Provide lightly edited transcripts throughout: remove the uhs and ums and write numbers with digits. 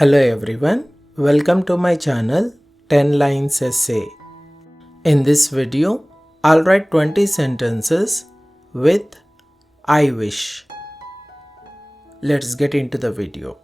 Hello everyone, welcome to my channel 10 Lines Essay. In this video, I'll write 20 sentences with I wish. Let's get into the video.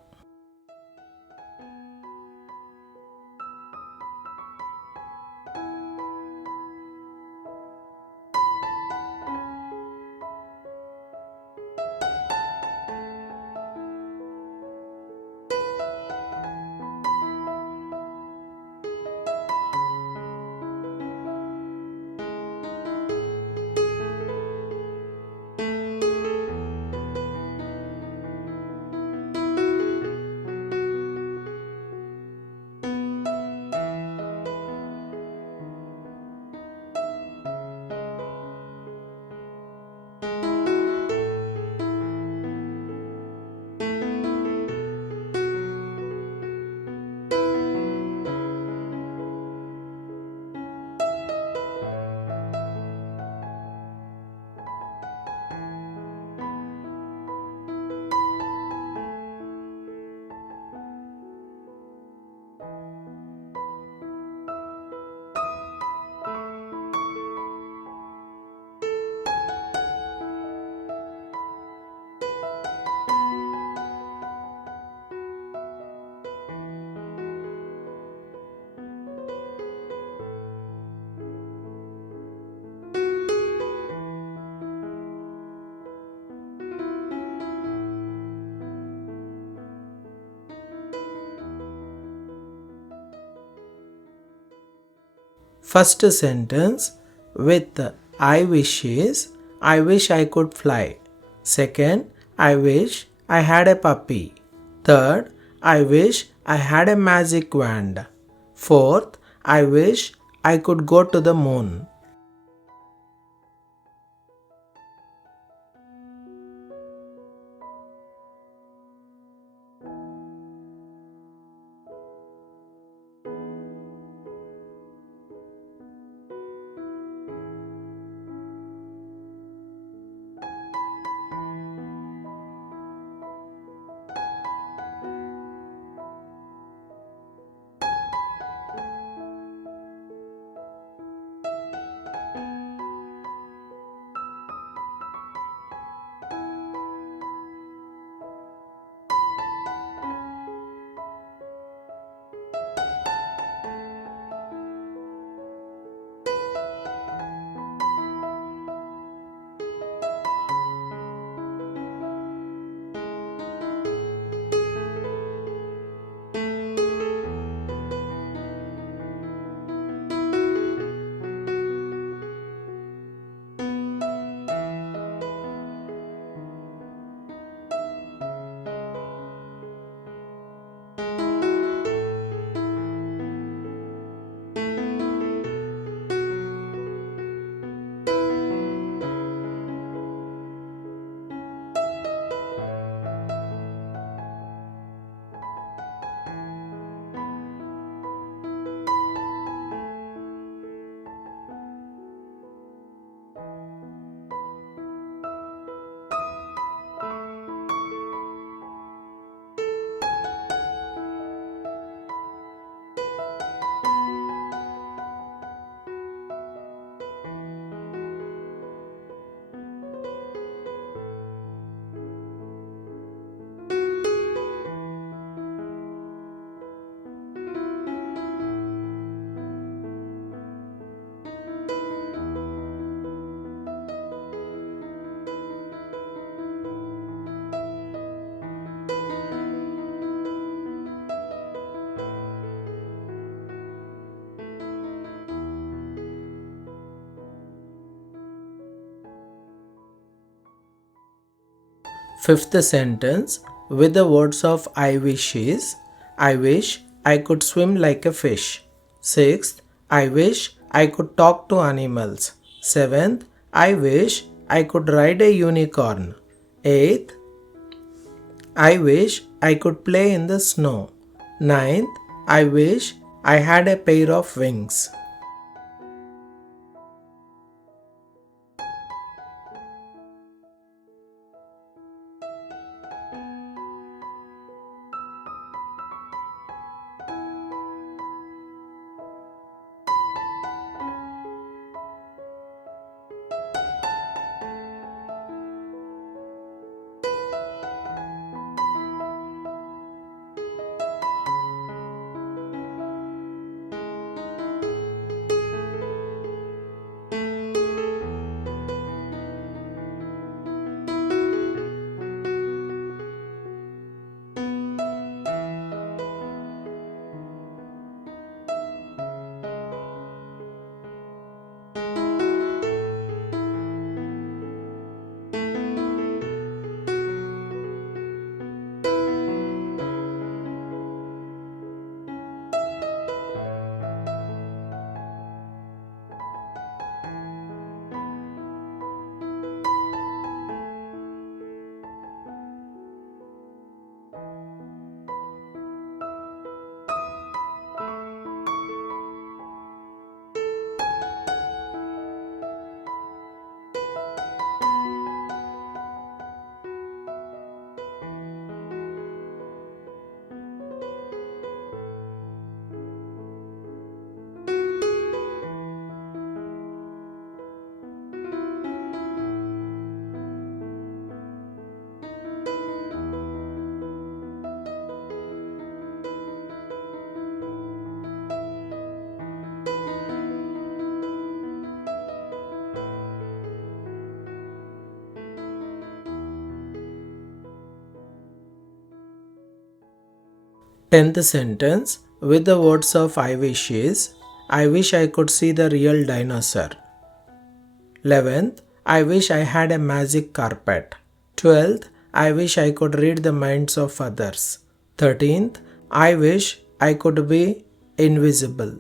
First sentence with I wish is I wish I could fly. Second, I wish I had a puppy. Third, I wish I had a magic wand. Fourth, I wish I could go to the moon. Fifth sentence with the words of I wish is I wish I could swim like a fish. Sixth, I wish I could talk to animals. Seventh, I wish I could ride a unicorn. Eighth, I wish I could play in the snow. Ninth, I wish I had a pair of wings. 10th sentence with the words of I wish is I wish I could see the real dinosaur. 11th, I wish I had a magic carpet. 12th, I wish I could read the minds of others. 13th, I wish I could be invisible.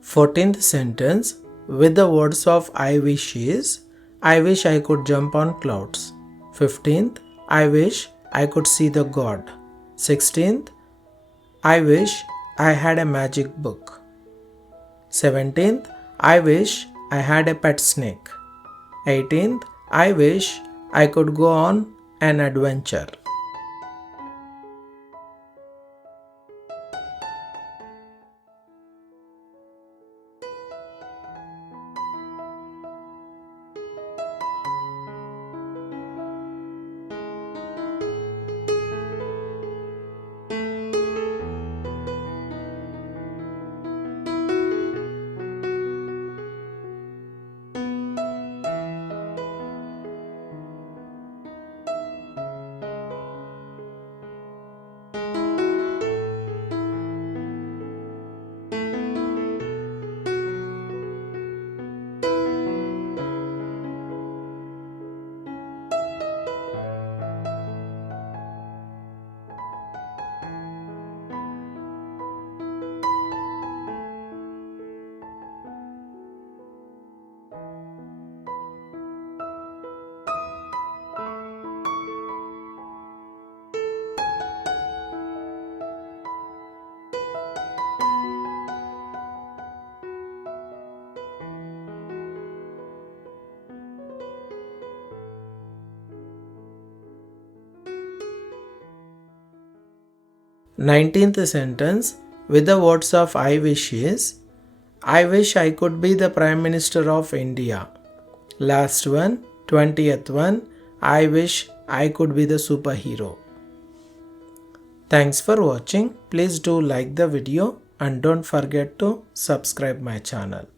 Fourteenth sentence with the words of I wish is I wish I could jump on clouds. 15th, I wish I could see the God. 16th, I wish I had a magic book. 17th, I wish I had a pet snake. 18th, I wish I could go on an adventure. Nineteenth sentence with the words of I wish is I wish I could be the Prime Minister of India. Last one, 20th one, I wish I could be the superhero. Thanks for watching. Please do like the video and don't forget to subscribe my channel.